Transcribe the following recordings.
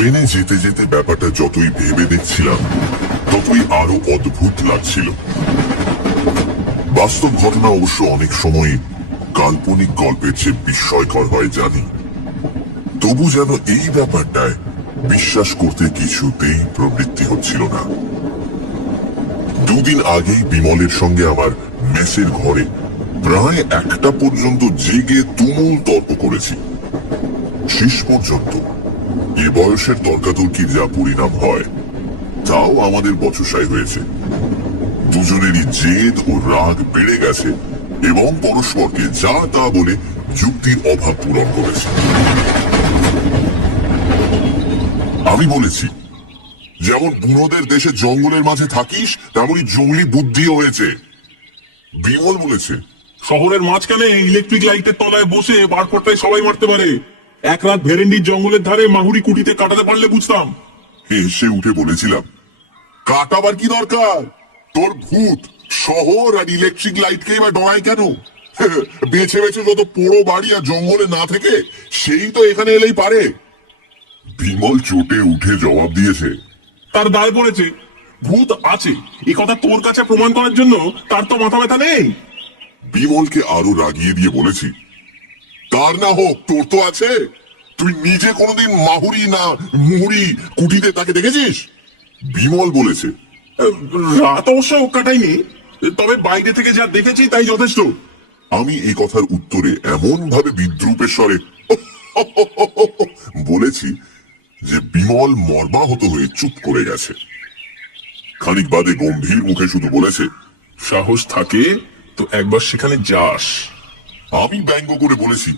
ট্রেনে যেতে যেতে ব্যাপারটা যতই ভেবে দেখছিলাম ততই আরো অদ্ভুত লাগছিল। বাস্তব ঘটনা অবশ্য অনেক সময় কাল্পনিক গল্পের চেয়ে বিস্ময়কর হয় জানি, তবু যেন এই ব্যাপারটায় বিশ্বাস করতে কিছুতেই প্রবৃত্তি হচ্ছিল না। দুদিন আগেই বিমলের সঙ্গে আমার মেসের ঘরে প্রায় 1টা পর্যন্ত জেগে তুমুল তর্ক করেছি। শেষ পর্যন্ত এ বয়সের তর্কাতর্কির যা পরিণাম হয় তাও আমাদের বচসাই হয়েছে। দুজনেরই জেদ ও রাগ বেড়ে গেছে এবং পরস্পরকে যা তা বলে যুক্তির অভাব পূরণ করেছে। আমি বলেছি, যেমন বুড়োদের দেশে জঙ্গলের মাঝে থাকিস তেমনই জঙ্গলি বুদ্ধিও হয়েছে। বিমল বলেছে, শহরের মাঝখানে ইলেকট্রিক লাইটের তলায় বসে বারকোটটায় সবাই মারতে পারে। এক রাত ভেরেন্ডির জঙ্গলের ধারে মাহুরি কুটিতে কাটাতে পারলে বুঝতাম। হেসে উঠে বলেছিলাম, কাটাবার কি দরকার? তোর ভূত শহর আর ইলেকট্রিক লাইটকে এবার ডরায় কেন? বেছে বেছে যত পোড়ো বাড়ি আর জঙ্গলে না থেকে সেই তো এখানে এলেই পারে। বিমল চোটে উঠে জবাব দিয়েছে, তার দায় পড়েছে। ভূত আছে এ কথা তোর কাছে প্রমাণ করার জন্য তার তো মাথা ব্যথা নেই। বিমলকে আরো রাগিয়ে দিয়ে বলেছি, তার না হোক তোর তো আছে। তুই নিজে কোনোদিন মাহুরি না মুহুরি কুটিতে তাকে দেখেছিস? বিমল বলেছে, রাত অবশ্য কাটাইনি, তবে বাইরে থেকে যা দেখেছি তাই যথেষ্ট। আমি এই কথার উত্তরে এমন ভাবে বিদ্রুপের স্বরে বলেছি যে বিমল মর্মাহত হয়ে চুপ করে গেছে। খানিক বাদে গম্ভীর মুখে শুধু বলেছে, সাহস থাকে তো একবার সেখানে যাস। আমি ব্যঙ্গ করে বলেছি,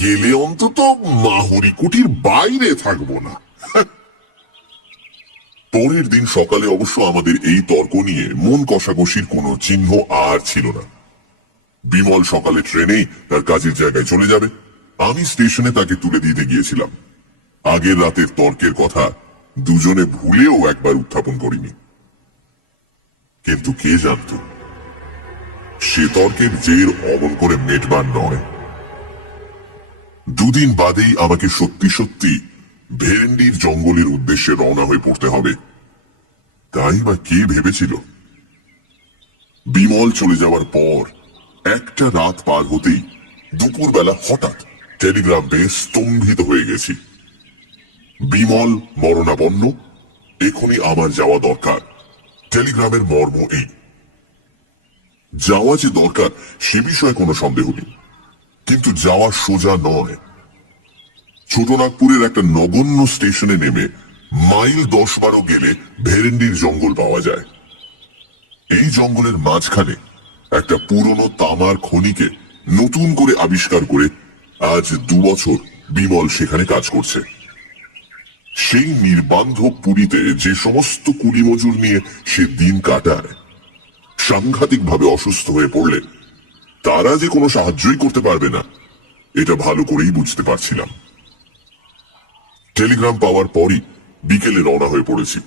গেলে অন্তত মাহুরি কুটির বাইরে থাকবো না। পরের দিন সকালে অবশ্য আমাদের এই তর্ক নিয়ে মন কষাকষির কোনো চিহ্ন আর ছিল না। বিমল সকালে ট্রেনেই তার কাজের জায়গায় চলে যাবে, আমি স্টেশনে তাকে তুলে দিতে গিয়েছিলাম। আগের রাতের তর্কের কথা দুজনে ভুলেও একবার উত্থাপন করিনি। কিন্তু কে জানত সে তর্কের জের অমন করে মেটবার নয়। দুদিন বাদেই আমাকে সত্যি সত্যি ভেরেন্ডির জঙ্গলের উদ্দেশ্যে রওনা হয়ে পড়তে হবে। তাই বা কে ভেবেছিল? বিমল চলে যাওয়ার পর একটা রাত পার হতেই দুপুরবেলা হঠাৎ টেলিগ্রাম পেয়ে স্তম্ভিত হয়ে গেছি। বিমল মরণাপন্ন, এখনই আমার যাওয়া দরকার। টেলিগ্রামের মর্ম এই। যাওয়া যে দরকার সে বিষয়ে কোনো সন্দেহ নেই, কিন্তু যাওয়া সোজা নয়। ছোটনাগপুরের একটা নগণ্য স্টেশনে নেমে মাইল 10-12 গেলে ভেরেন্ডির জঙ্গল পাওয়া যায়। এই জঙ্গলের মাঝখানে একটা পুরনো তামার খনিকে নতুন করে আবিষ্কার করে আজ 2 বছর বিমল সেখানে কাজ করছে। সেই নির্বান্ধব পুরীতে যে সমস্ত কুলি মজুর নিয়ে সে দিন কাটায়, সাংঘাতিকভাবে অসুস্থ হয়ে পড়লে তারা যে কোনো সাহায্যই করতে পারবে না এটা ভালো করেই বুঝতে পারছিলাম। টেলিগ্রাম পাওয়ার পরই বিকেলে রওনা হয়ে পড়েছি।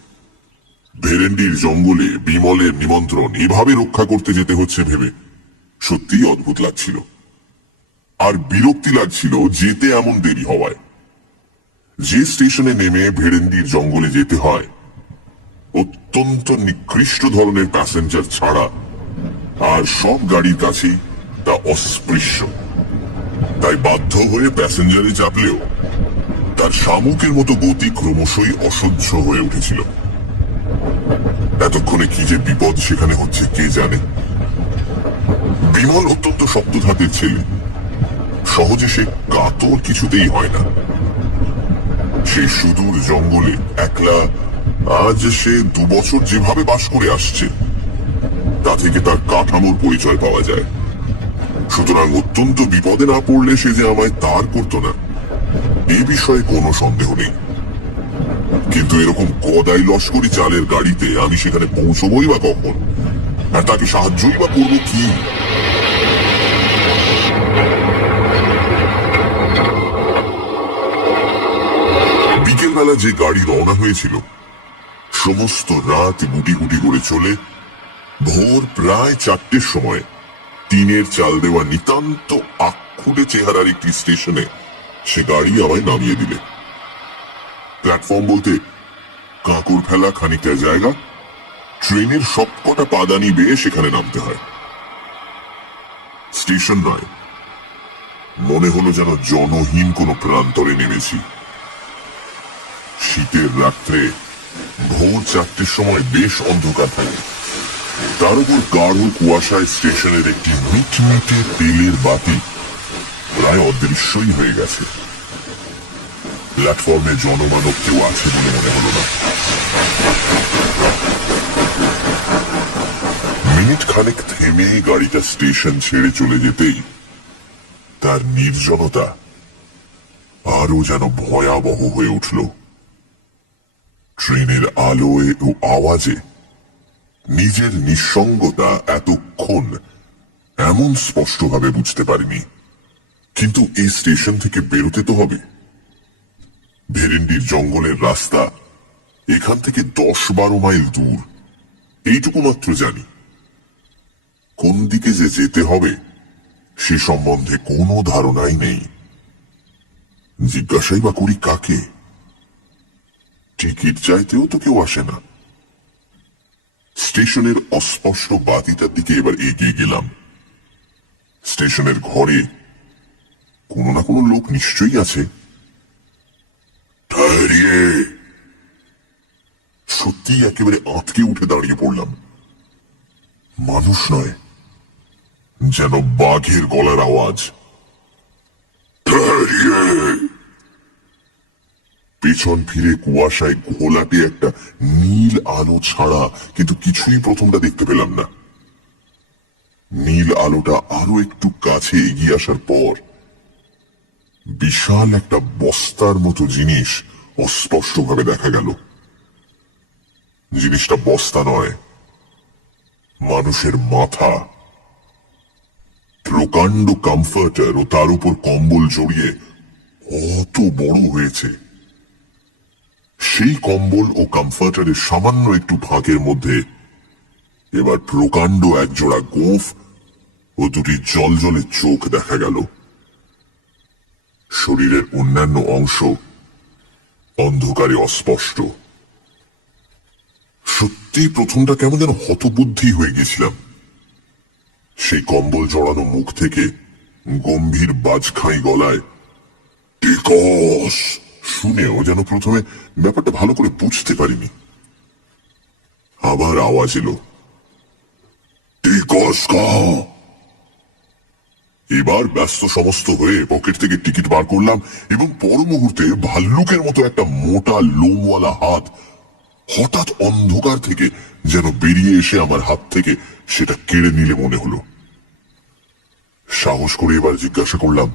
ভেরেন্ডির জঙ্গলে বিমলের নিমন্ত্রণ এভাবে রক্ষা করতে যেতে হচ্ছে ভেবে সত্যিই অদ্ভুত লাগছিল, আর বিরক্তি লাগছিল যেতে এমন দেরি হওয়ায়। যে স্টেশনে নেমে ভেরেন্ডির জঙ্গলে যেতে হয় অত্যন্ত নিকৃষ্ট ধরনের প্যাসেঞ্জার ছাড়া আর সব গাড়ির কাছেই তা অস্পৃশ্য। তাই বাধ্য হয়ে প্যাসেঞ্জারে চাপলেও তার শামুকের মতো গতি ক্রমশই অসহ্য হয়ে উঠেছিল। এতক্ষণে কি যে বিপদ সেখানে হচ্ছে কে জানে। বিমল অত্যন্ত শক্ত ধাতের ছেলে, সহজে সে কাতর কিছুতেই হয় না। সেই সুদূর জঙ্গলে একলা আজ সে 2 বছর যেভাবে বাস করে আসছে তা থেকে তার কাঠামোর পরিচয় পাওয়া যায়। সুতরাং অত্যন্ত বিপদে না পড়লে সে যে আমায় তার করতো না এ বিষয়ে কোনো সন্দেহ নেই। কিন্তু এরকম গদাই লস্করি চালের গাড়িতে আমি সেখানে পৌঁছবই বা কখন, আর তাকে সাহায্যই বা করবো কি? বিকেলবেলা যে গাড়ি রওনা হয়েছিল সমস্ত রাত গুটি গুটি করে চলে ভোর প্রায় 4টের সময় টিনের চাল দেওয়া নিতান্ত আক্ষুটে চেহারার একটি স্টেশনে সে গাড়ি আমায় নামিয়ে দিলে। প্ল্যাটফর্ম বলতে কাঁকড় ফেলা খানিকটা জায়গা, ট্রেনের সবকটা পাদানি বেয়ে সেখানে নামতে হয়। স্টেশন নয়, মনে হলো যেন জনহীন কোনো প্রান্তরে নেমেছি। শীতের রাত্রে ভোর 4টের সময় বেশ অন্ধকার থাকে, তার উপর গাঢ় কুয়াশায় স্টেশনের একটি মিটমিটে তেলের বাতি প্রায় অদৃশ্যই হয়ে গেছে। প্ল্যাটফর্মে জনমানব কেউ আছে বলে মনে হলো না। মিনিট খানেক থেমে গাড়িটা স্টেশন ছেড়ে চলে যেতেই তার নির্জনতা আরো যেন ভয়াবহ হয়ে উঠল। ট্রেনের আলোয় ও আওয়াজে নিজের নিঃসঙ্গতা এতক্ষণ এমন স্পষ্টভাবে বুঝতে পারিনি। কিন্তু এই স্টেশন থেকে বেরোতে তো হবে। ভেরেন্ডির জঙ্গলের রাস্তা এখান থেকে 10-12 মাইল দূর, এইটুকু মাত্র জানি। কোন দিকে যে যেতে হবে সে সম্বন্ধে কোনো ধারণাই নেই। জিজ্ঞাসাই বা করি কাকে? টিকিট চাইতেও তো কেউ আসে না। স্টেশনের অস্পষ্ট বাতিটার দিকে এবার এগিয়ে গেলাম। স্টেশনের ঘরে কোনো না কোনো লোক নিশ্চয়ই আছে। সত্যি একেবারে আঁতকে উঠে দাঁড়িয়ে পড়লাম। মানুষ নয়, যেন বাঘের গলার আওয়াজ। পেছন ফিরে কুয়াশায় ঘোলাটে একটা নীল আলো ছাড়া কিন্তু কিছুই প্রথমটা দেখতে পেলাম না। নীল আলোটা আরো একটু কাছে এগিয়ে আসার পর বিশাল একটা বস্তার মতো জিনিস অস্পষ্টভাবে দেখা গেল। জিনিসটা বস্তা নয়, মানুষের মাথা। প্রকাণ্ড কমফর্টার ও তার উপর কম্বল জড়িয়ে অত বড় হয়েছে। সেই কম্বল ও কমফর্টারের সামান্য একটু ফাঁকের মধ্যে এবার প্রকাণ্ড একজোড়া গোঁফ ও দুটি জলজলে চোখ দেখা গেল। শরীরের অন্যান্য অংশ অন্ধকারে অস্পষ্ট। সত্যি প্রথমটা কেমন যেন হতবুদ্ধি হয়ে গেছিলাম। সেই কম্বল জড়ানো মুখ থেকে গম্ভীর বাজখাই গলায় টিকস শুনেও যেন প্রথমে ব্যাপারটা ভালো করে বুঝতে পারিনি। আবার আওয়াজ এলো, টিকস কা। এবার ব্যস্ত সমস্ত হয়ে পকেট থেকে টিকিট বার করলাম এবং পর মুহূর্তে ভাল্লুকের মতো একটা মোটা লোমওয়ালা হাত হঠাৎ অন্ধকার থেকে যেন বেরিয়ে এসে আমার হাত থেকে সেটা কেড়ে নিলে মনে হলো। সাহস করে এবার জিজ্ঞাসা করলাম,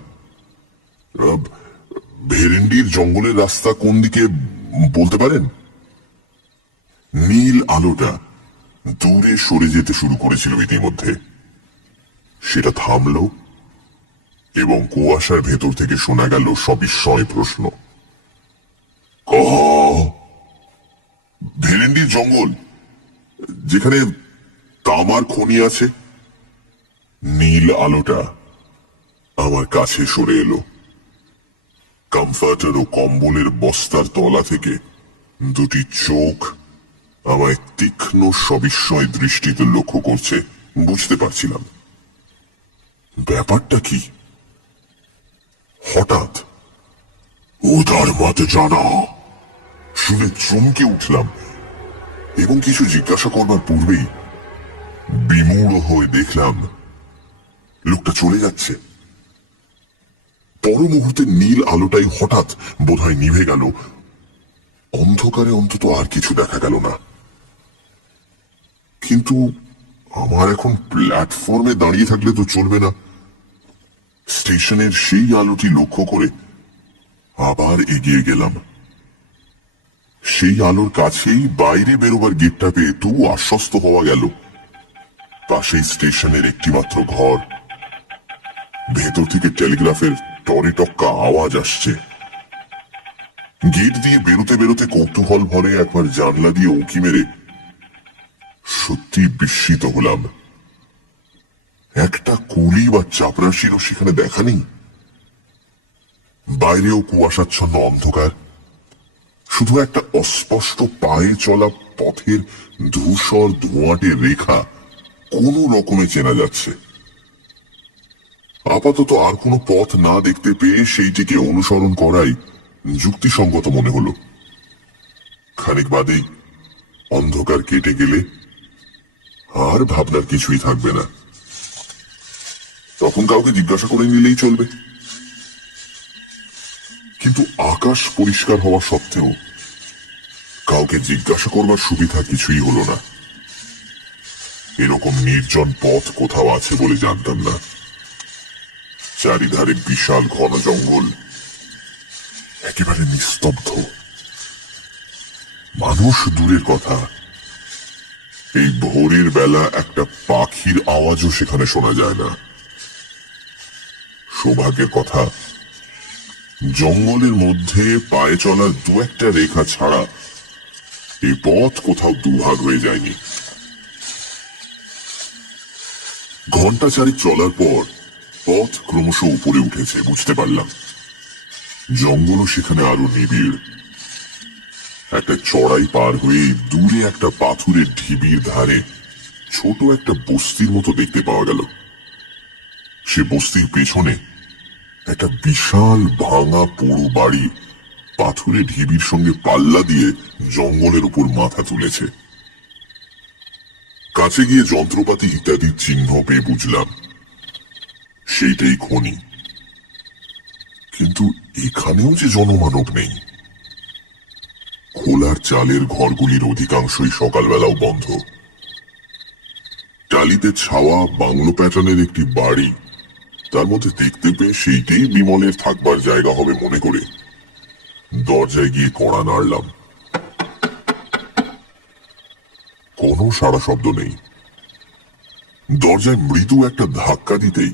ভেরেন্ডির জঙ্গলের রাস্তা কোন দিকে বলতে পারেন? নীল আলোটা দূরে সরে যেতে শুরু করেছিল ইতিমধ্যে। সেটা থামল এবং কুয়াশার ভেতর থেকে শোনা গেল সবিস্ময় প্রশ্ন, ভেরেন্ডির জঙ্গল, যেখানে তামার খনি আছে। নীল আলোটা আমার কাছে সরে এলো। কমফর্টার ও কম্বলের বস্তার তলা থেকে দুটি চোখ আমায় তীক্ষ্ণ সবিস্ময় দৃষ্টিতে লক্ষ্য করছে। বুঝতে পারছিলাম ব্যাপারটা কি। হঠাৎ উদার মত জানা শুনে চমকে উঠলাম এবং কিছু জিজ্ঞাসা করবার পূর্বেই বিমূঢ় হয়ে দেখলাম লোকটা চলে যাচ্ছে। পর মুহূর্তে নীল আলোটাই হঠাৎ বোধহয় নিভে গেল। অন্ধকারে অন্তত আর কিছু দেখা গেল না। কিন্তু আমার এখন প্ল্যাটফর্মে দাঁড়িয়ে থাকলে তো চলবে না। স্টেশনের সেই আলোটি লক্ষ্য করে আবার এগিয়ে গেলাম। সেই আলোর কাছেই বাইরে বেরোবার গেটটা পেয়ে তবু আশ্বস্ত হওয়া গেল পাশেই স্টেশনের একটিমাত্র ঘর। ভেতর থেকে টেলিগ্রাফের টরে টক্কা আওয়াজ আসছে। গেট দিয়ে বেরোতে বেরোতে কৌতূহল ভরে একবার জানলা দিয়ে উঁকি মেরে সত্যি বিস্মিত হলাম। একটা কুলি বা চাপরাশিরও সেখানে দেখা নেই। বাইরেও কুয়াশাচ্ছন্ন অন্ধকার। শুধু একটা অস্পষ্ট পায়ে চলা পথের ধূসর ধোঁয়াটে রেখা কোনো রকমে চেনা যাচ্ছে। আপাতত আর কোনো পথ না দেখতে পেয়ে সেইটিকে অনুসরণ করাই যুক্তিসঙ্গত মনে হলো। খানিক বাদেই অন্ধকার কেটে গেলে আর ভাবনার কিছুই থাকবে না। তখন কাউকে জিজ্ঞাসা করে নিলেই চলবে। কিন্তু আকাশ পরিষ্কার হওয়া সত্ত্বেও কাউকে জিজ্ঞাসা করবার সুবিধা কিছুই হলো না। এরকম নির্জন পথ কোথাও আছে বলে জানতাম না। চারিধারে বিশাল ঘন জঙ্গল, একেবারে নিস্তব্ধ। মানুষ দূরের কথা, এই ভোরের বেলা একটা পাখির আওয়াজও সেখানে শোনা যায় না। সৌভাগ্যের কথা, জঙ্গলের মধ্যে পায়ে চলার দু একটা রেখা ছাড়া এই পথ কোথাও দুভাগ হয়ে যায়নি। ঘন্টা চারেক চলার পর পথ ক্রমশ উপরে উঠেছে বুঝতে পারলাম। জঙ্গলও সেখানে আরো নিবিড়। একটা চড়াই পার হয়ে দূরে একটা পাথুরের ঢিবির ধারে ছোট একটা বস্তির মতো দেখতে পাওয়া গেল। সে বস্তির পেছনে একটা বিশাল ভাঙা পোড়ো বাড়ি পাথুরে ঢিবির সঙ্গে পাল্লা দিয়ে জঙ্গলের উপর মাথা তুলেছে। কাছে গিয়ে যন্ত্রপাতি ইত্যাদির চিহ্ন পেয়ে বুঝলাম সেইটাই খনি। কিন্তু এখানেও যে জনমানব নেই। খোলার চালের ঘরগুলির অধিকাংশই সকালবেলাও বন্ধ। টালিতে ছাওয়া বাংলো প্যাটার্নের একটি বাড়ি, তার মধ্যে দেখতে পেয়ে সেইটাই বিমলের থাকবার জায়গা হবে মনে করে দরজায় গিয়ে কড়া নাড়লাম। কোনো সাড়া শব্দ নেই। দরজায় মৃদু একটা ধাক্কা দিতেই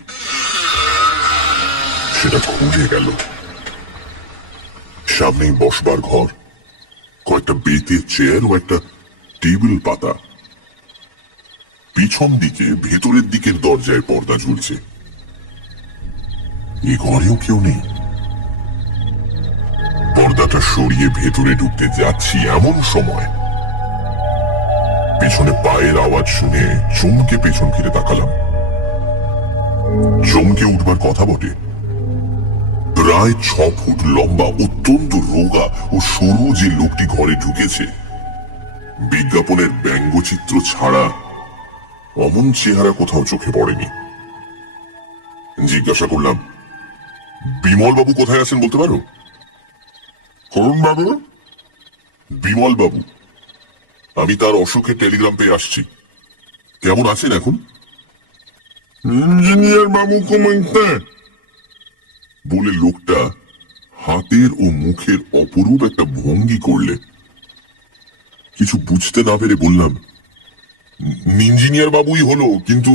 সেটা খুলে গেল। সামনেই বসবার ঘর, কয়েকটা বেতের চেয়ার ও একটা টেবিল পাতা। পিছন দিকে ভেতরের দিকের দরজায় পর্দা ঝুলছে। এ ঘরেও কেউ নেই। পর্দাটা সরিয়ে ভেতরে ঢুকতে যাচ্ছি এমন সময় পেছনে পায়ের আওয়াজ শুনে চমকে পেছন ফিরে তাকালাম। চমকে উঠবার কথা বটে। প্রায় 6 ফুট লম্বা অত্যন্ত রোগা ও সরু যে লোকটি ঘরে ঢুকেছে, বিজ্ঞাপনের ব্যঙ্গচিত্র ছাড়া অমন চেহারা কোথাও চোখে পড়েনি। জিজ্ঞাসা করলাম, বিমল বাবু কোথায় আছেন বলতে পারো? করুন বাবু? বিমল বাবু, আমি তার অসুখের টেলিগ্রাম পেয়ে আসছি। কেমন আছেন এখন? ইঞ্জিনিয়ার বাবু কমাইতে বলে লোকটা হাতের ও মুখের অপরূপ একটা ভঙ্গি করলে। কিছু বুঝতে না পেরে বললাম, ইঞ্জিনিয়ার বাবুই হলো, কিন্তু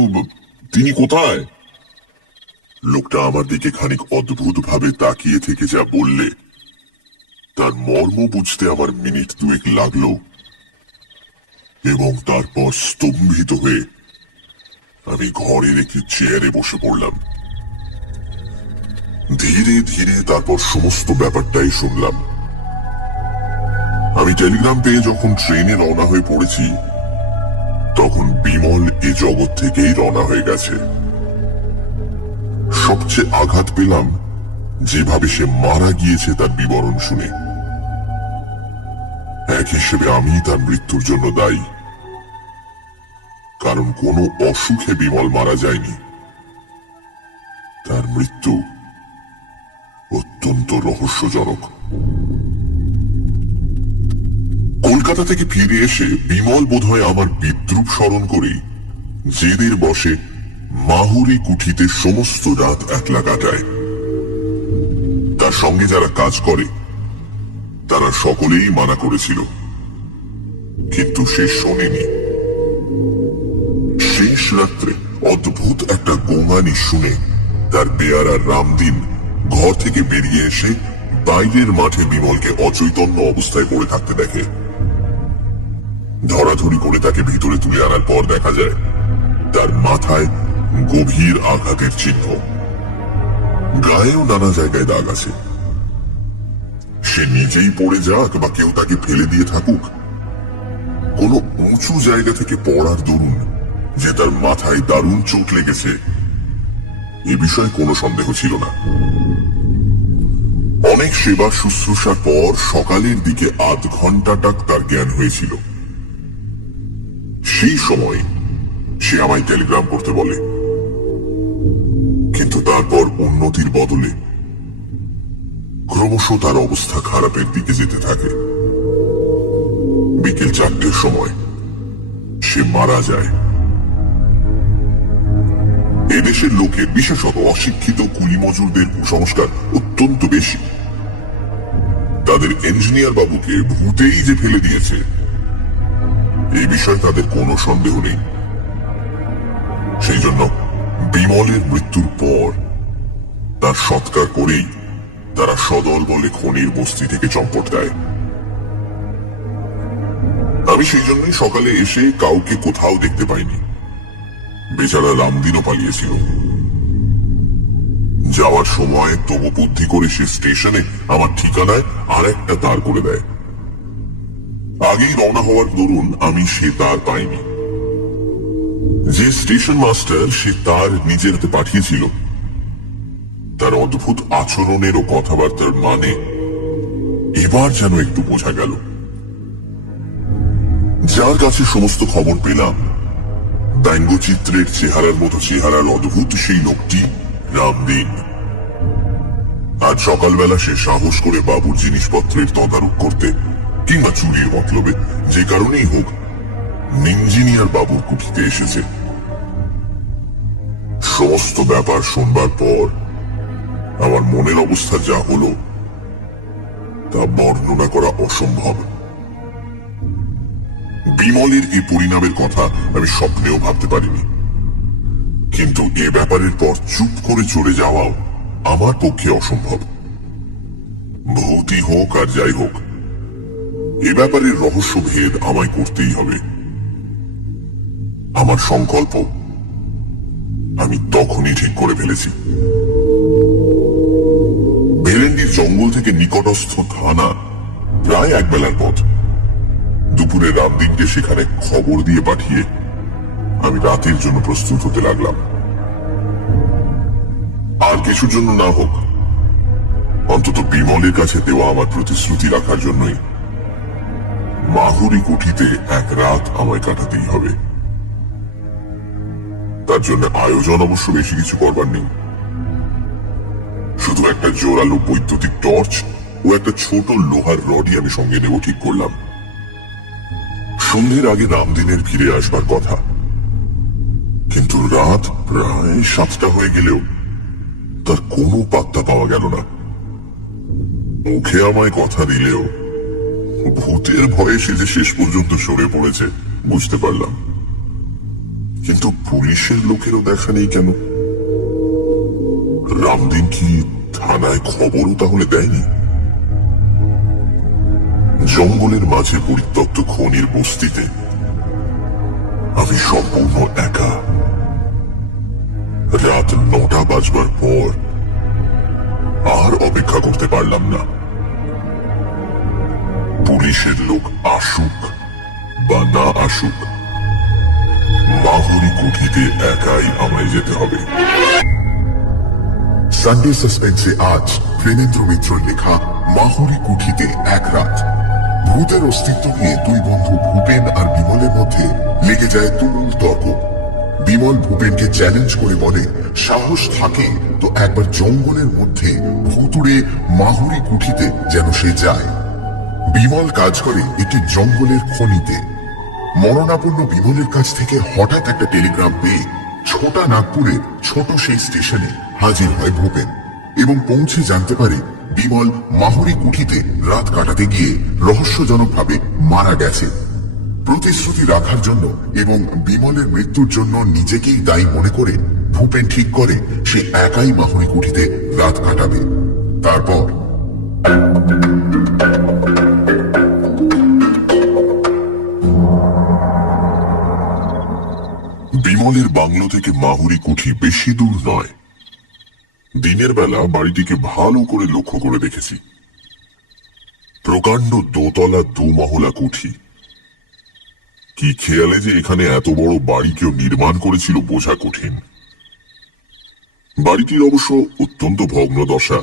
তিনি কোথায়? লোকটা আমার দিকে খানিক অদ্ভুত ভাবে তাকিয়ে থেকে যা বললে তার মর্ম বুঝতে আমার মিনিট 2 লাগলো, এবং তারপর স্তম্ভিত হয়ে আমি ঘরের একটি চেয়ারে বসে পড়লাম। ধীরে ধীরে তারপর সমস্ত ব্যাপারটাই শুনলাম। আমি টেলিগ্রাম পেয়ে যখন ট্রেনে রওনা হয়ে পড়েছি, তখন বিমল এ জগৎ থেকেই রওনা হয়ে গেছে। সবচেয়ে আঘাত পেলাম যেভাবে সে মারা গিয়েছে তার বিবরণ শুনে। এক হিসেবে আমি তার মৃত্যুর জন্য দায়ী, কারণ কোনো অসুখে বিমল মারা যায়নি। তার মৃত্যু অত্যন্ত রহস্যজনক। কলকাতা থেকে ফিরে এসে বিমল বোধহয় আমার বিদ্রূপ স্মরণ করেই জেদের বসে মাহুরি কুঠিতে সমস্ত রাত একলা কাটায়। তার সঙ্গে যারা কাজ করে তারা সকলেই মানা করেছিল, কিন্তু সে শোনেনি। শেষ রাত্রে অদ্ভুত একটা গোঙানি শুনে তার বেয়ারা রামদিন ঘর থেকে বেরিয়ে এসে বাইরের মাঠে বিমলকে অচৈতন্য অবস্থায় পড়ে থাকতে দেখে। ধরাধরি করে তাকে ভিতরে তুলে আনার পর দেখা যায় তার মাথায় গভীর আঘাতের চিহ্ন, গায়েও নানা জায়গায় দাগ আছে। সে নিজেই পড়ে যাক বা কেউ তাকে ফেলে দিয়ে থাকুক, কোনো উঁচু জায়গা থেকে পড়ার দরুন যে তার মাথায় দারুণ চোট লেগেছে এ বিষয়ে কোনো সন্দেহ ছিল না। অনেক সেবা শুশ্রূষার পর সকালের দিকে আধ ঘন্টাটাক তার জ্ঞান হয়েছিল। সেই সময় সে আমায় টেলিগ্রাম করতে বলে, কিন্তু তারপর উন্নতির বদলে ক্রমশ তার অবস্থা খারাপের দিকে যেতে থাকে। বিকেল 4টের সময় সে মারা যায়। এদেশের লোকের, বিশেষত অশিক্ষিত কুলি মজুরদের কুসংস্কার অত্যন্ত বেশি। তাদের ইঞ্জিনিয়ার বাবুকে ভূতেই যে ফেলে দিয়েছে এই বিষয়ে তাদের কোনো সন্দেহ নেই। সেই জন্য বিমলের মৃত্যুর পর তার সৎকার করেই তারা সদল বলে খনির বস্তি থেকে চম্পট দেয়। আমি সেই জন্যই সকালে এসে কাউকে কোথাও দেখতে পাইনি। বেচারা রামদিনও পালিয়েছিল। যাওয়ার সময় তবু বুদ্ধি করে সে স্টেশনে আমার ঠিকানায় আর একটা তার করে দেয়। আগেই রওনা হওয়ার দরুন আমি সে তার পাইনি। যে স্টেশন মাস্টার সে তার নিজের হাতে পাঠিয়েছিল তার অদ্ভুত আচরণের ও কথাবার্তার মানে এবার যেন একটু বোঝা গেল। যার কাছে সমস্ত খবর পেলাম, ব্যঙ্গচিত্রের চেহারার মতো চেহারার অদ্ভুত সেই লোকটি রামদিন। আজ সকালবেলা সে সাহস করে বাবুর জিনিসপত্রের তদারক করতে কিংবা চুরির মতলবে যে কারণেই হোক ইঞ্জিনিয়ার বাবুর কুঠিতে এসেছে। সমস্ত ব্যাপার শুনবার পর আমার মনের অবস্থা যা হলো তা বর্ণনা করা অসম্ভব। বিমলের এই পরিণামের কথা আমি স্বপ্নেও ভাবতে পারিনি, কিন্তু এ ব্যাপারের পর চুপ করে চলে যাওয়াও আমার পক্ষে অসম্ভব। ভূতই হোক আর যাই হোক, এ ব্যাপারের রহস্য ভেদ আমায় করতেই হবে। আমার সংকল্প আমি তখনই ঠিক করে ফেলেছি। ভেরেন্ডির জঙ্গল থেকে নিকটস্থ থানা প্রায় এক বেলার পথ। দুপুরে রামদিনকে সেখানে খবর দিয়ে পাঠিয়ে আমি রাতের জন্য প্রস্তুত হতে লাগলাম। আর কিছুর জন্য না হোক, অন্তত বিমলের কাছে দেওয়া আমার প্রতিশ্রুতি রাখার জন্যই মাহুরি কুঠিতে এক রাত আমায় কাটাতেই হবে। তার জন্য আয়োজন অবশ্য বেশি কিছু করবার নেই। শুধু একটা জোরালো বৈদ্যুতিক টর্চ ও একটা ছোট লোহার রডই আমি সঙ্গে নেব ঠিক করলাম। সন্ধ্যের আগে রামদিনের ফিরে আসবার কথা, কিন্তু রাত প্রায় 7টা হয়ে গেলেও তার কোনো পাত্তা পাওয়া গেল না। মুখে আমায় কথা দিলেও ভূতের ভয়ে সে যে শেষ পর্যন্ত সরে পড়েছে বুঝতে পারলাম। কিন্তু পুলিশের লোকেরও দেখা নেই কেন? রামদিন কি থানায় খবরও তাহলে দেয়নি? জঙ্গলের মাঝে পরিত্যক্ত খনির বস্তিতে আমি সম্পূর্ণ একা। রাত 9টা বাজবার পর আর অপেক্ষা করতে পারলাম না। পুলিশের লোক আসুক বা না আসুক, মাহুরি কুঠিতে একাই আমায় যেতে হবে। সানডে সাসপেন্সে আজ প্রেমেন্দ্র মিত্রর লেখা মাহুরি কুঠিতে এক রাত। ভূতের অস্তিত্ব নিয়ে দুই বন্ধু ভূপেন আর বিমলের মধ্যে লেগে যায় তুমুল তর্ক। বিমল ভূপেনকে চ্যালেঞ্জ করে বলে, সাহস থাকে তো একবার জঙ্গলের মধ্যে ভুতুড়ে মাহুরি কুঠিতে যেন সে যায়। বিমল কাজ করে একটি জঙ্গলের খনিতে। মরণাপন্ন বিমলের কাছ থেকে হঠাৎ একটা টেলিগ্রাম পেয়ে ছোটা নাগপুরের ছোট সেই স্টেশনে হাজির হয় ভূপেন এবং পৌঁছে জানতে পারে বিমল মাহুরি কুঠিতে রাত কাটাতে গিয়ে রহস্যজনকভাবে মারা গেছে। প্রতিশ্রুতি রাখার জন্য এবং বিমলের মৃত্যুর জন্য নিজেকেই দায়ী মনে করে ভূপেন ঠিক করে সে একাই মাহুরি কুঠিতে রাত কাটাবে। তারপর বিমলের বাংলো থেকে মাহুরি কুঠি বেশি দূর নয়। দিনের বেলা বাড়িটিকে ভালো করে লক্ষ্য করে দেখেছি। প্রকাণ্ড দোতলা দুমহলা কুঠি। কি খেয়ালে যে এখানে এত বড় বাড়ি কেউ নির্মাণ করেছিল বোঝা কঠিন। বাড়িটির অবশ্য অত্যন্ত ভগ্নদশা।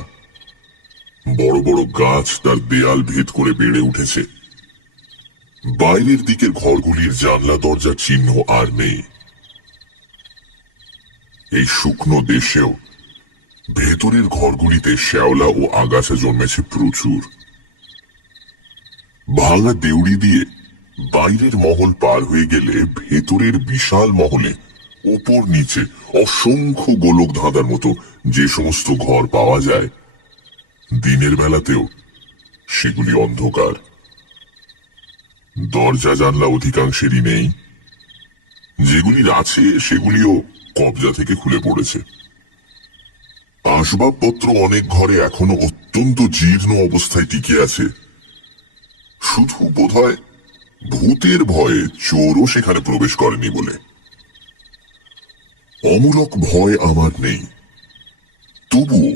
বড় বড় গাছ তার দেয়াল ভেদ করে বেড়ে উঠেছে। বাইরের দিকের ঘরগুলির জানলা দরজার চিহ্ন আর নেই। এই শুকনো দেশেও ভেতরের ঘরগুলিতে শ্যাওলা ও আগাছা জন্মেছে প্রচুর। ভাঙা দেউড়ি দিয়ে বাইরের মহল পার হয়ে গেলে ভেতরের বিশাল মহলে উপর নিচে অসংখ্য গোলক ধাঁধার মতো যে সমস্ত ঘর পাওয়া যায়, দিনের বেলাতেও সেগুলি অন্ধকার। দরজা জানলা অধিকাংশেরই নেই, যেগুলির আছে সেগুলিও কবজা থেকে খুলে পড়েছে। আসবাবপত্র অনেক ঘরে এখনো অত্যন্ত জীর্ণ অবস্থায় টিকে আছে। শুধু বোধহয় ভূতের ভয়ে চোরও সেখানে প্রবেশ করেনি বলে। অমূলক ভয় আমার নেই, তবুও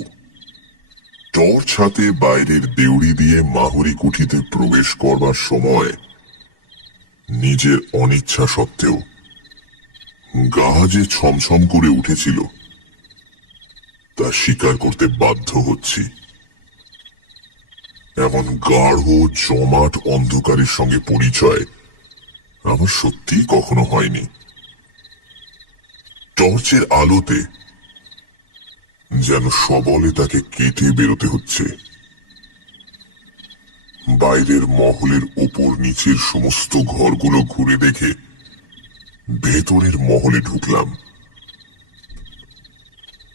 টর্চ হাতে বাইরের দেউড়ি দিয়ে মাহুরি কুঠিতে প্রবেশ করবার সময় নিজের অনিচ্ছা সত্ত্বেও গা যে ছমছম করে উঠেছিল তা স্বীকার করতে বাধ্য হচ্ছি। এমন গাঢ় জমাট অন্ধকারের সঙ্গে পরিচয় আমার সত্যিই কখনো হয়নি। টর্চের আলোতে যেন সবলে তাকে কেটে বেরোতে হচ্ছে। বাইরের মহলের ওপর নিচের সমস্ত ঘরগুলো ঘুরে দেখে ভেতরের মহলে ঢুকলাম।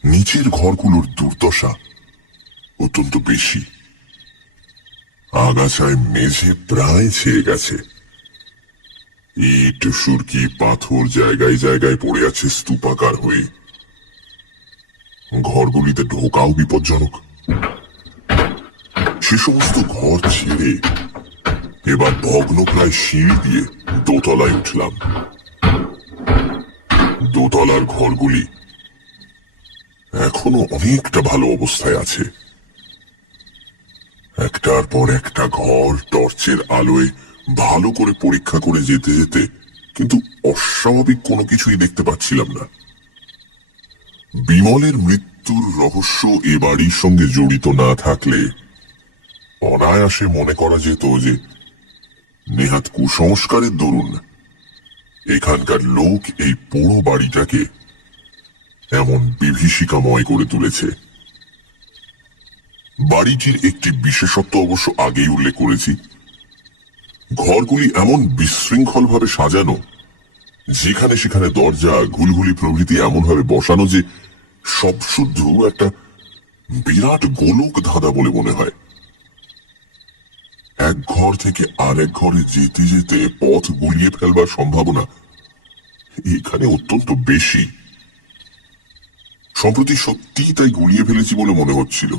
নিচের ঘরগুলোর দুর্দশা অত্যন্ত বেশি। আগাছায় মেঝে প্রায় ছেয়ে গেছে। ইট সুরকি পাথর জায়গায় জায়গায় পড়ে আছে স্তূপাকার হয়ে। ঘরগুলিতে ঢোকাও বিপজ্জনক। সে সমস্ত ঘর ছেড়ে এবার ভগ্নপ্রায় সিঁড়ি দিয়ে দোতলায় উঠলাম। দোতলার ঘরগুলি এখনো অনেকটা ভালো অবস্থায় আছে। একটার পর একটা ঘর টর্চের আলোয় ভালো করে পরীক্ষা করে যেতে যেতে কিন্তু অস্বাভাবিক কোনো কিছুই দেখতে পাচ্ছিলাম না। বিমলের মৃত্যুর রহস্য এ বাড়ির সঙ্গে জড়িত না থাকলে অনায়াসে মনে করা যেত যে নেহাত কুসংস্কারের দরুন এখানকার লোক এই পুরো বাড়িটাকে এমন বিভীষিকাময় করে তুলেছে। বাড়িটির একটি বিশেষত্ব অবশ্য আগেই উল্লেখ করেছি। ঘরগুলি এমন বিশৃঙ্খল ভাবে সাজানো, যেখানে সেখানে দরজা ঘুলঘুলি প্রভৃতি এমন ভাবে বসানো যে সব শুদ্ধ একটা বিরাট গোলক ধাঁধা বলে মনে হয়। এক ঘর থেকে আরেক ঘরে যেতে যেতে পথ গুলিয়ে ফেলবার সম্ভাবনা এখানে অত্যন্ত বেশি। সম্প্রতি সত্যিই তাই গুলিয়ে ফেলেছি বলে মনে হচ্ছিল।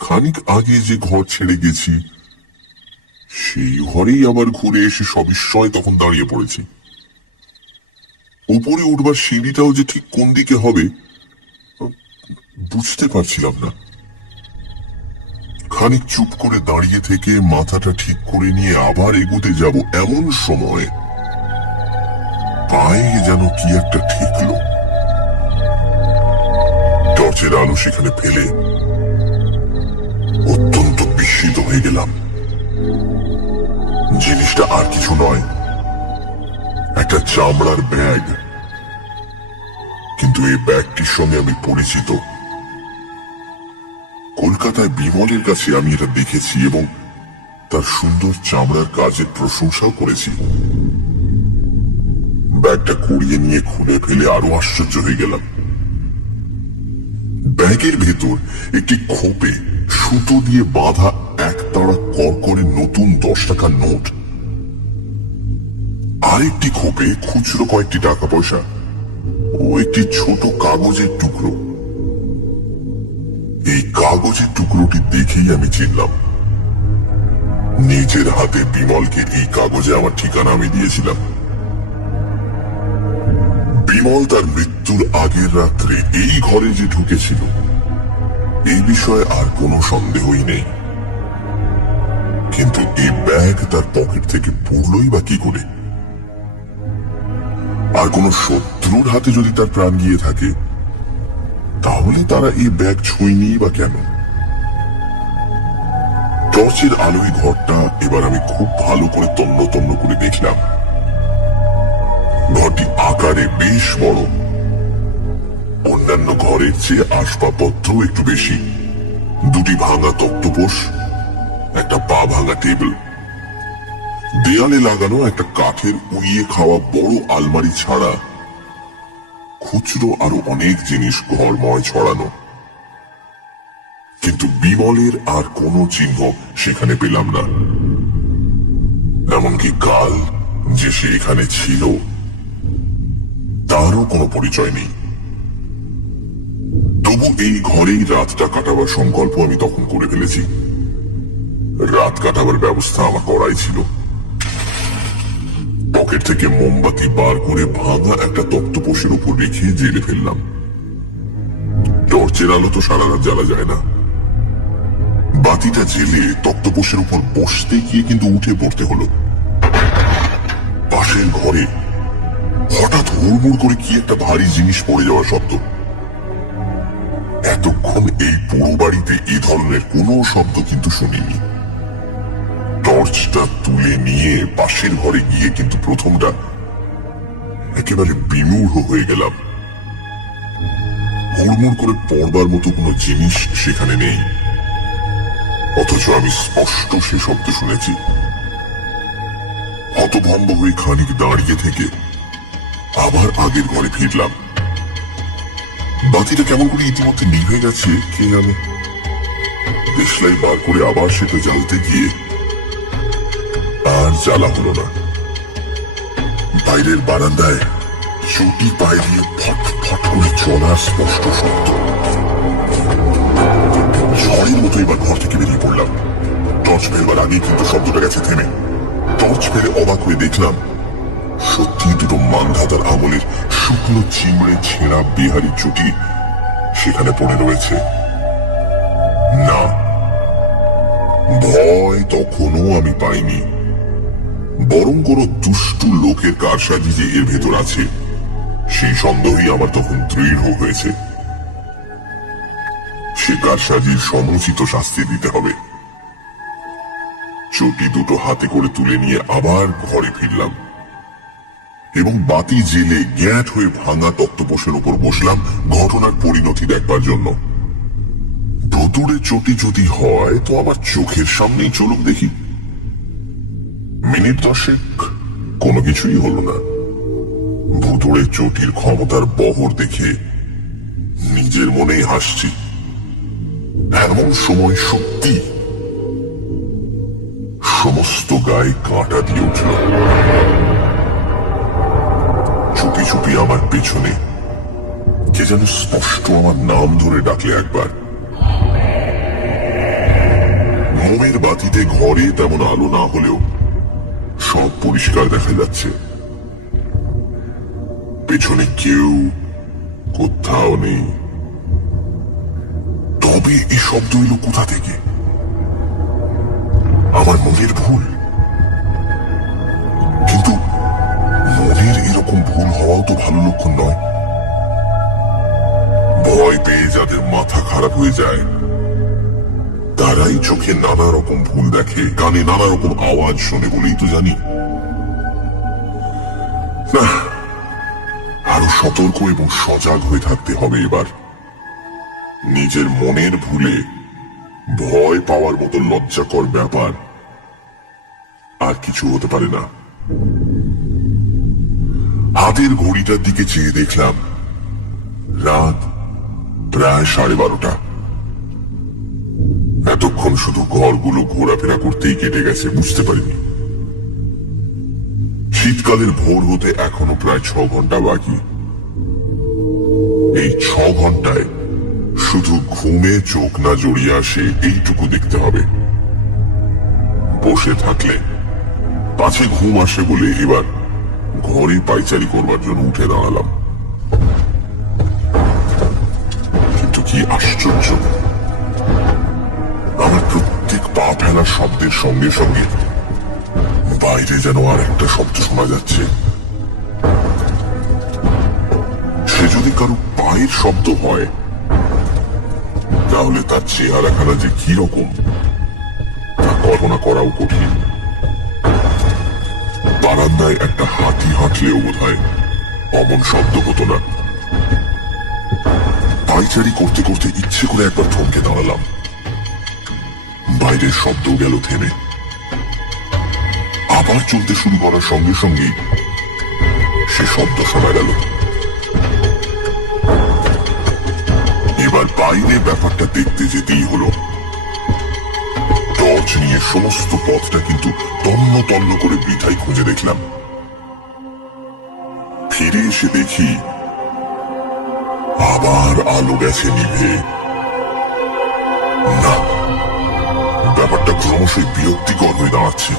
খানিক আগে যে ঘর ছেড়ে গেছি সেই ঘরেই আবার ঘুরে এসে সবিস্ময় তখন দাঁড়িয়ে পড়েছি। উপরে উঠবার সিঁড়িটাও যে ঠিক কোন দিকে হবে বুঝতে পারছিলাম না। খানিক চুপ করে দাঁড়িয়ে থেকে মাথাটা ঠিক করে নিয়ে আবার এগোতে যাব এমন সময় পায়ে যেন কি একটা ঠেকল। টর্চের আলো সেখানে ফেলে অত্যন্ত বিস্মিত হয়ে গেলাম। জিনিসটা আর কিছু নয়, একটা চামড়ার ব্যাগ। কিন্তু এই ব্যাগটির সঙ্গে আমি পরিচিত। কলকাতায় বিমলের কাছে আমি এটা দেখেছি এবং তার সুন্দর চামড়ার কাজের প্রশংসাও করেছি। ব্যাগটা কুড়িয়ে নিয়ে খুলে ফেলে আরো আশ্চর্য হয়ে গেলাম। ব্যাগের ভেতর একটি খোপে সুতো দিয়ে বাঁধা একতাড়া কড়কড়ে নতুন 10 টাকার নোট, আরেকটি খোপে খুচরো কয়েকটি টাকা পয়সা ও একটি ছোট কাগজের টুকরো। এই কাগজের টুকরোটি দেখেই আমি চিনলাম। নিজের হাতে বিমলকে এই কাগজে আমার ঠিকানা আমি দিয়েছিলাম। বিমল তার মৃত্যুর আগের রাত্রে এই ঘরে যে ঢুকেছিল এই বিষয়ে আর কোনো সন্দেহই নেই। কিন্তু এই ব্যাগ তার পকেট থেকে পড়লই বা কি করে? আর কোন শত্রুর হাতে যদি তার প্রাণ গিয়ে থাকে, তাহলে তারা এই ব্যাগ ছুঁয়নি বা কেন? টর্চের আলোয় ঘরটা এবার আমি খুব ভালো করে তন্ন তন্ন করে দেখলাম। ঘরটি আকারে বেশ বড়, অন্যান্য ঘরের চেয়ে আসবাবপত্র একটু বেশি। দুটি ভাঙা তক্তপোষ, একটা পা ভাঙা টেবিল, দেয়ালে লাগানো একটা কাঠের উইয়ে খাওয়া বড় আলমারি ছাড়া খুচরো আরো অনেক জিনিস ঘরময় ছড়ানো। কিন্তু বিমলের আর কোনো চিহ্ন সেখানে পেলাম না। এমনকি কাল যে সে এখানে ছিল তারও কোনো পরিচয় নেই। তবু এই ঘরেই রাতটা কাটাবার সংকল্প আমি তখন করে ফেলেছি। রাত কাটাবার ব্যবস্থা আমার করাই ছিল। পকেট থেকে মোমবাতি বার করে ভাঙা একটা তক্তপোষের উপর রেখে জেলে ফেললাম। টর্চের আলো তো সারা রাত জ্বালা যায় না। বাতিটা জেলে তক্তপোষের উপর বসতে গিয়ে কিন্তু উঠে পড়তে হলো। পাশের ঘরে হঠাৎ হুড়মুড় করে কি একটা ভারী জিনিস পড়ে যাওয়া শব্দ। এতক্ষণ এই পুরো বাড়িতে এই ধরনের কোনো শব্দ কিন্তু শুনিনি। টর্চটা তুলে নিয়ে পাশের ঘরে গিয়ে কিন্তু প্রথমটা একেবারে বিমূঢ় হয়ে গেলাম। হুড়মুড় করে পড়বার মতো কোনো জিনিস সেখানে নেই, অথচ আমি স্পষ্ট সে শব্দ শুনেছি। হতভম্ব হয়ে খানিক দাঁড়িয়ে থেকে আবার আগের ঘরে ফিরলাম। বাতিটা কেমন করে ইতিমধ্যে নিভে গেছে কে জানে। দেশলাই বার করে আবার সেটা জ্বালতে গিয়ে আর জ্বালা হলো না। বাইরের বারান্দায় চটি পায়ে দিয়ে ফট ফট করে চলার স্পষ্ট শব্দ। ঝড়ের মতো এবার ঘর থেকে বেরিয়ে পড়লাম। টর্চ ফেলবার আগেই কিন্তু শব্দটা গেছে থেমে। টর্চ ফেলে অবাক হয়ে দেখলাম সত্যি দুটো মানধাতার আমলের শুকনো চিমড়ে ছেঁড়া বিহারি চুটি সেখানে পড়ে রয়েছে। না, ভয় তখনও আমি পাইনি, বরং কোন দুষ্টু লোকের কারসাজি যে এর ভেতর আছে সেই সন্দেহই আমার তখন দৃঢ় হয়েছে। সে কারসাজির সমুচিত শাস্তি দিতে হবে। চটি দুটো হাতে করে তুলে নিয়ে আবার ঘরে ফিরলাম এবং বাতি জেলে গ্যাঁট হয়ে ভাঙা তক্তপোষের উপর বসলাম ঘটনার পরিণতি দেখবার জন্য। ভুতুড়ে চটি যদি হয় তো আমার চোখের সামনেই চলুক দেখি। মিনিট 10 কোনো কিছুই হলো না। ভুতুড়ে চটির ক্ষমতার বহর দেখে নিজের মনেই হাসছি। এমন সময় সত্যি সমস্ত গায়ে কাঁটা দিয়ে উঠল। চুপি চুপি আমার পেছনে কে যেন স্পষ্ট আমার নাম ধরে ডাকলে একবার। মোমের বাতিতে ঘরে তেমন আলো না হলেও সব পরিষ্কার দেখা যাচ্ছে। পেছনে কেউ কোথাও নেই। তবে এই শব্দ এলো কোথা থেকে? আমার মনের ভুল? কিন্তু মনের এরকম ভুল হওয়াও তো ভালো লক্ষণ নয়। ভয় পেয়ে যাদের মাথা খারাপ হয়ে যায় তারাই চোখে নানা রকম ভুল দেখে, কানে নানা রকম আওয়াজ শোনে বলেই তো জানি। না, আরো সতর্ক এবং সজাগ হয়ে থাকতে হবে এবার। নিজের মনের ভুলে ভয় পাওয়ার মতো লজ্জাকর ব্যাপার আর কিছু হতে পারে না। হাতের ঘড়িটার দিকে চেয়ে দেখলাম রাত প্রায় 12:30। এতক্ষণ শুধু ঘরগুলো ঘোরাফেরা করতেই কেটে গেছে, বুঝতে পারিনি। শীতকালের ভোর হতে এখনো প্রায় 6 ঘন্টা বাকি। এই 6 ঘন্টায় শুধু ঘুমে চোখ না জড়িয়ে আসে এইটুকু দেখতে হবে। বসে থাকলে পাছে ঘুম আসে বলে এবার ঘরে পাইচারি করবার জন্য উঠে দাঁড়ালাম। কিন্তু কি আশ্চর্য, আমার প্রত্যেক পা ফেলার শব্দের সঙ্গে সঙ্গে বাইরে যেন আর একটা শব্দ শোনা যাচ্ছে। সে যদি কারো পায়ের শব্দ হয় তাহলে তার চেহারাখানা যে কি রকম তা কল্পনা করাও কঠিন। বারান্দায় একটা হাতি হাঁটলেও বোধহয় অমন শব্দ হতো না। পায়চারি করতে করতে ইচ্ছে করে একবার থমকে দাঁড়ালাম। বাইরের শব্দ গেল থেমে। আবার চলতে শুরু করার সঙ্গে সঙ্গে সে শব্দ শোনা গেল। এবার বাইরে ব্যাপারটা দেখতে যেতেই হলো। টর্চ নিয়ে সমস্ত পথটা কিন্তু তন্ন তন্ন করে বৃথাই খুঁজে দেখলাম। ফিরে এসে দেখি আবার আলো গেছে নিভে। না, ব্যাপারটা ক্রমশই বিরক্তিকর হয়ে দাঁড়াচ্ছে।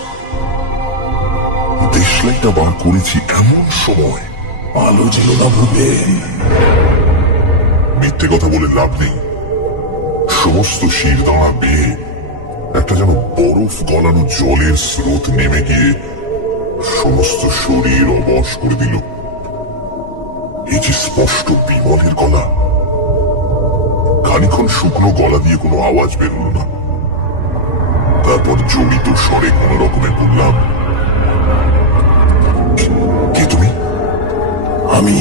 দেশলাইটা বার করেছি এমন সময় আলো ছিল না ভুবেন। মিথ্যে কথা বলে লাভ নেই। সমস্ত শিরদাঁড়া বেয়ে একটা যেন বরফ গলানো জলের স্রোত নেমে গিয়ে সমস্ত শরীর অবশ করে দিল। এই যে স্পষ্ট বিমলের গলা। খানিক্ষণ শুকনো গলা দিয়ে কোনো আওয়াজ বেরোলো না। তারপর জড়িত স্বরে কোন রকমে বললাম, কে তুমি? আমি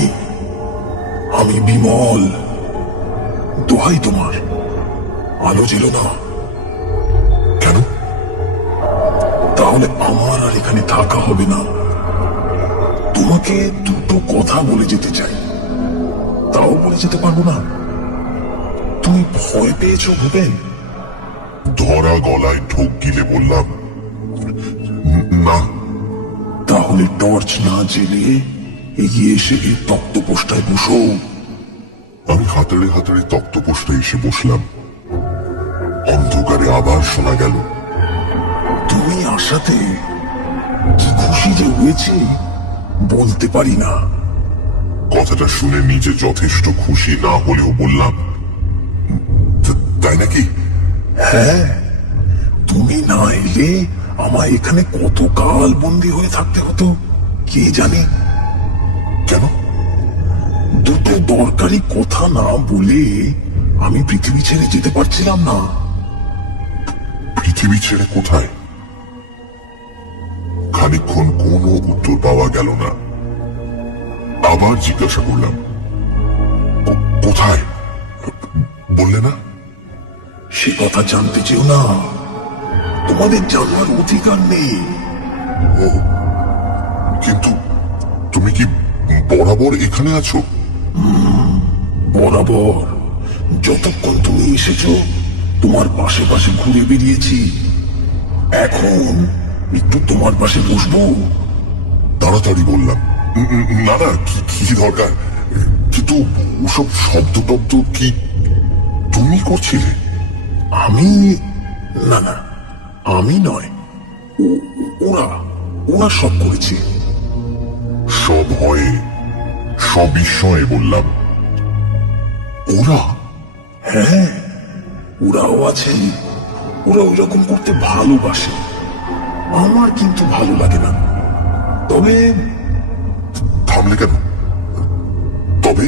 আমি বিমল। দোহাই তোমার, আলো ছিল না। কেন? তাহলে আমার আর এখানে থাকা হবে না। তোমাকে দুটো কথা বলে যেতে চাই, তাও বলে যেতে পারবো না। তুমি ভয় পেয়েছো ভুবেন? ধরা গলায় ঢোক গিলে বললাম, না। তাহলে টর্চ না জেলে এগিয়ে এসে এই তক্তপোষটায় বসো। আমি হাতাড়ে হাতাড়ে তক্তপোষটা এসে বসলাম। অন্ধকারে আবার শোনা গেল, তুমি আসাতে কি খুশি যে হয়েছে বলতে পারি না। কথাটা শুনে নিজে যথেষ্ট খুশি না হলেও বললাম, তাই নাকি? হ্যাঁ, তুমি না এলে আমায় এখানে কতকাল বন্দী হয়ে থাকতে হতো কে জানে। কেন? দুটো দরকারি কথা না বলে আমি পৃথিবী ছেড়ে যেতে পারছিলাম না। পৃথিবী ছেড়ে কোথায়? খানিকক্ষণ কোনো উত্তর পাওয়া গেল না। আবার জিজ্ঞাসা করলাম, কোথায় বললে না? সে কথা জানতে চেও না, তোমাদের জানার অধিকার নেই। ও, কিন্তু তুমি কি বরাবর এখানে আছো? বরাবর যতক্ষণ তুমি এসেছো তোমার পাশে পাশে ঘুরে বেরিয়েছি। এখন একটু তোমার পাশে বসবো। তাড়াতাড়ি বললাম, না না, কি দরকার? কিন্তু ওসব শব্দ টব্দ কি তুমি করছিলে? আমি না না, আমি নয়, ওরা ওরা সব করেছে। সভয়ে সবিস্ময়ে বললাম, ওরা? হ্যাঁ, ওরাও আছে। ওরা ওইরকম করতে ভালোবাসে। আমার কিন্তু ভালো লাগে না। তবে থামলে কেন? তবে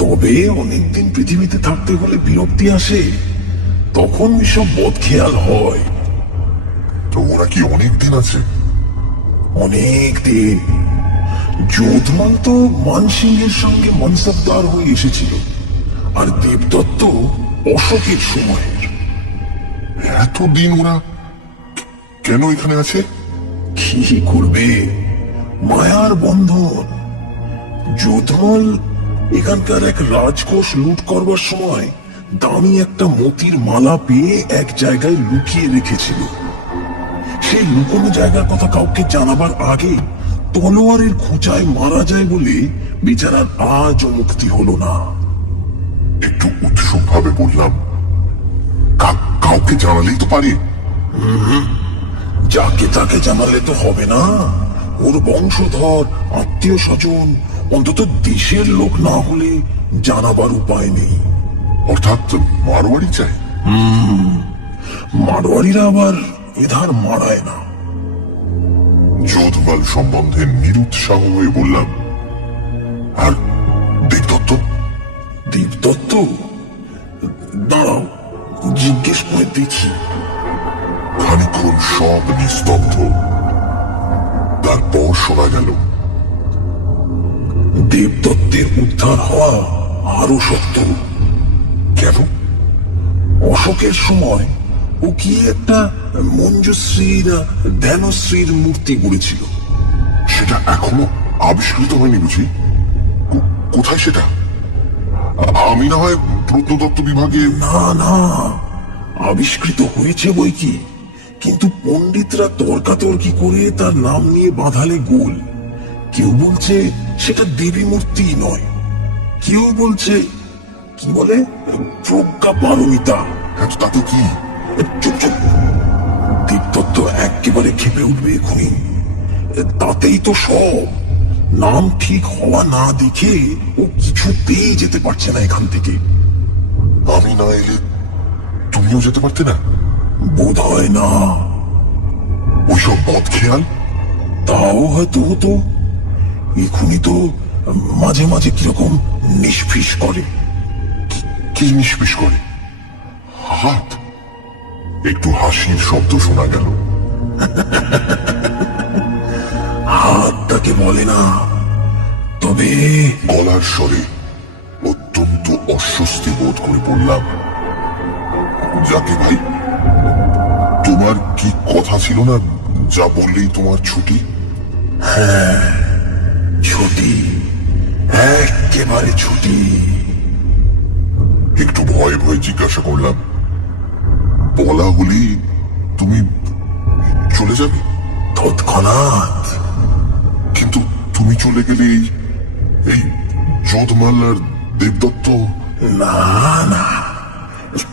তবে অনেকদিন পৃথিবীতে থাকতে হলে বিরক্তি আসে, তখন ওইসব বদখেয়াল হয়। তো ওরা কি অনেক দিন আছে? অনেক দিন। যোধমান তো মানসিংহের সঙ্গে মনসবদার হয়ে এসেছিল, আর দেবদত্ত অশোকের সময়ের। এতদিন ওরা কেন এখানে আছে? কি করবে, মায়ার বন্ধন। যোধমল এখানকার এক রাজকোষ লুট করবার সময় দামি একটা মতির মালা পেয়ে এক জায়গায় লুকিয়ে রেখেছিল। সেই লুকোনো জায়গার কথা কাউকে জানাবার আগে তলোয়ারের খোঁচায় মারা যায় বলে বেচারার আজও মুক্তি হলো না। একটু উৎসুক ভাবে বললাম, কাউকে জানালেই তো পারে। যাকে তাকে জানালে তো হবে না। ওর বংশধর, আত্মীয় স্বজন, অন্তত দেশের লোক না হলে জানাবার উপায় নেই। অর্থাৎ মারোয়ারি চাই? মারোয়ারিরা আবার এধার মারায় না। যোধমাল সম্বন্ধে নিরুৎসাহ হয়ে বললাম, আর দেবদত্ত? দেবদত্ত? দাঁড়াও, জিজ্ঞেস করে দেখি। খানিকক্ষণ সব নিস্তব্ধ। তারপর শোনা গেল, দেবদত্তের উদ্ধার হওয়া আরো সত্য। কেন? অশোকের সময় ও কি একটা মঞ্জুশ্রীর ধ্যানশ্রীর মূর্তি গড়েছিল। সেটা এখনো আবিষ্কৃত হয়নি বুঝি? কোথায় সেটা? আমি না হয় প্রত্নতত্ত্ব বিভাগে। না না, আবিষ্কৃত হয়েছে বই কি, কিন্তু পণ্ডিতরা তর্কাতর্কি করে তার নাম নিয়ে বাঁধালে গোল। কেউ বলছে সেটা দেবী মূর্তি নয়, কেউ বলছে কি বলে প্রজ্ঞা পারমিতা। হ্যাঁ, তো তাতে কি? চুপ চুপ, দেবদত্ত একেবারে খেপে উঠবে এখনই। তাতেই তো সব। নাম ঠিক হওয়া না দেখে ও কিছুতেই যেতে পারছে না এখান থেকে। আমি না এলে তুমিও যেতে পারতে না? বোধ হয় না। ওইসব বদ খেয়াল। তাও হয়তো হতো। এখনই তো মাঝে মাঝে কিরকম নিষ্ফিস করে। কি নিষ্পিস করে? হাত? একটু হাসির শব্দ শোনা গেল। হাত তাকে বলে না, তবে গলার স্বরে অত্যন্ত অস্বস্তি বোধ করে বললাম, যাকে ভাই, তোমার কি কথা ছিল না যা বললেই তোমার ছুটি? ছুটি, একেবারে ছুটি। একটু ভয়ে ভয়ে জিজ্ঞাসা করলাম, বলা হলি তুমি চলে যাবে? তৎক্ষণাৎ। কিন্তু তুমি চলে গেলে এই যোধমাল আর দেবদত্ত। না না,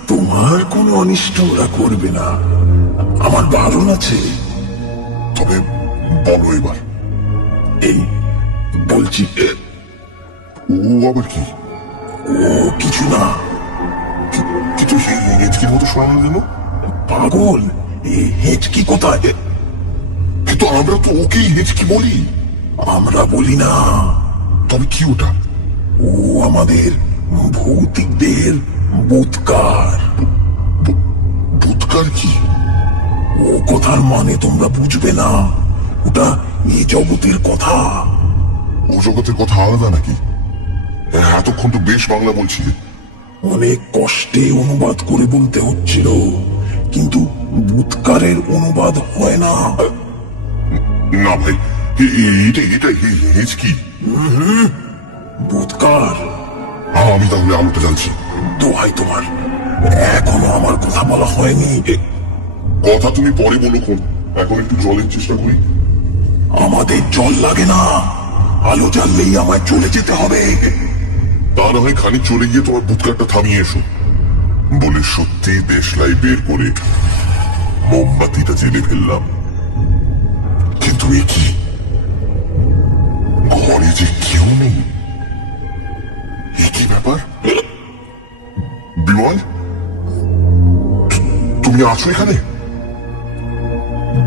তোমার কোনো অনিষ্ট ওরা করবে না, আমার বারণ আছে। তবে বলো এবার। এই বলছি, ও আবার কি? ও কিছু না। কিন্তু হেঁচকির মতো শোনানোর জন্য? পাগল, এই হেঁচকি কোথায়? কিন্তু আমরা তো ওকেই হেঁচকি বলি। আমরা বলি না। তবে কি ওটা? ও আমাদের ভৌতিক দেহের বুৎকার। ভূতকার কি? ও কথার মানে তোমরা বুঝবে না। ওটা এই জগতের কথা। ও জগতের কথা আলাদা নাকি? এতক্ষণ তো বেশ বাংলা বলছিলে। অনেক কষ্টে অনুবাদ করে বলতে হচ্ছিল, কিন্তু বুৎকারের অনুবাদ হয় না। না ভাই, এটা হেঁচকি। বুৎকার। আমি তাহলে আলোটা জানছি। দোহাই তোমার, এখনো আমার কথা বলা হয়নি। কথা তুমি পরে বলো খন, এখন একটু জলের চেষ্টা করি। আমাদের জল লাগে না, আলো জ্বাললেই আমায় চলে যেতে হবে। তা না হয় খানিক চলে গিয়ে তোমার ভূতকারটা থামিয়ে এসো। বলে সত্যি দেশলাই বের করে মোমবাতিটা জেলে ফেললাম। কিন্তু এ কি? ঘরে যে কেউ নেই। এ কি ব্যাপার? বিমল, তুমি আছো এখানে?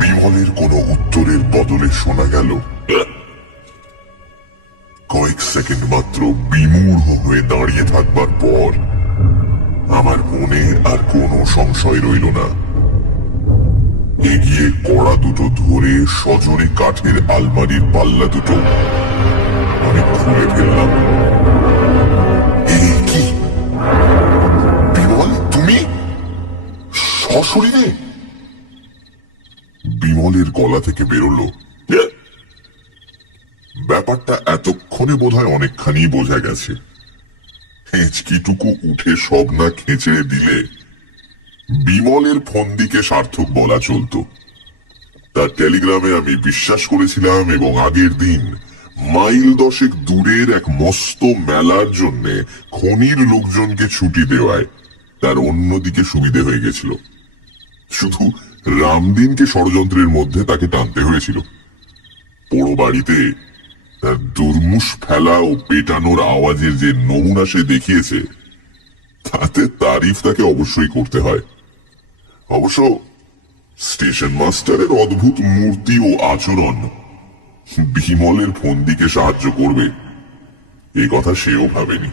বিমলের কোনো উত্তরের বদলে শোনা গেল, কয়েক সেকেন্ড মাত্র বিমূঢ় হয়ে দাঁড়িয়ে থাকবার পর আমার মনে আর কোনো সংশয় রইল না। এগিয়ে কড়া দুটো ধরে সজোরে কাঠের আলমারির পাল্লা দুটো আমি খুলে ফেললাম। এ কি? বিমল, তুমি সশরীরে? বিমলের গলা থেকে বেরোলো, ব্যাপারটা এতক্ষণে বোধহয় অনেকখানি বোঝা গেছে। হেঁচকিটুকু উঠে সব না খেঁচড়ে দিলে বিমলের ফন্দিকে সার্থক বলা চলতো। তার টেলিগ্রামে আমি বিশ্বাস করেছিলাম এবং আগের দিন মাইল 10 দূরের এক মস্ত মেলার জন্য খনির লোকজনকে ছুটি দেওয়ায় তার অন্যদিকে সুবিধে হয়ে গেছিল। শুধু রামদিনকে ষড়যন্ত্রের মধ্যে তাকে টানতে হয়েছিল। পোড়ো বাড়িতে তার দুর্মুষ ফেলা ও পেটানোর আওয়াজের যে নমুনা সে দেখিয়েছে, তাতে তারিফ তাকে অবশ্যই করতে হয়। অবশ্য স্টেশন মাস্টারের অদ্ভুত মূর্তি ও আচরণ বিমলের ফন্দিকে সাহায্য করবে এ কথা সেও ভাবেনি।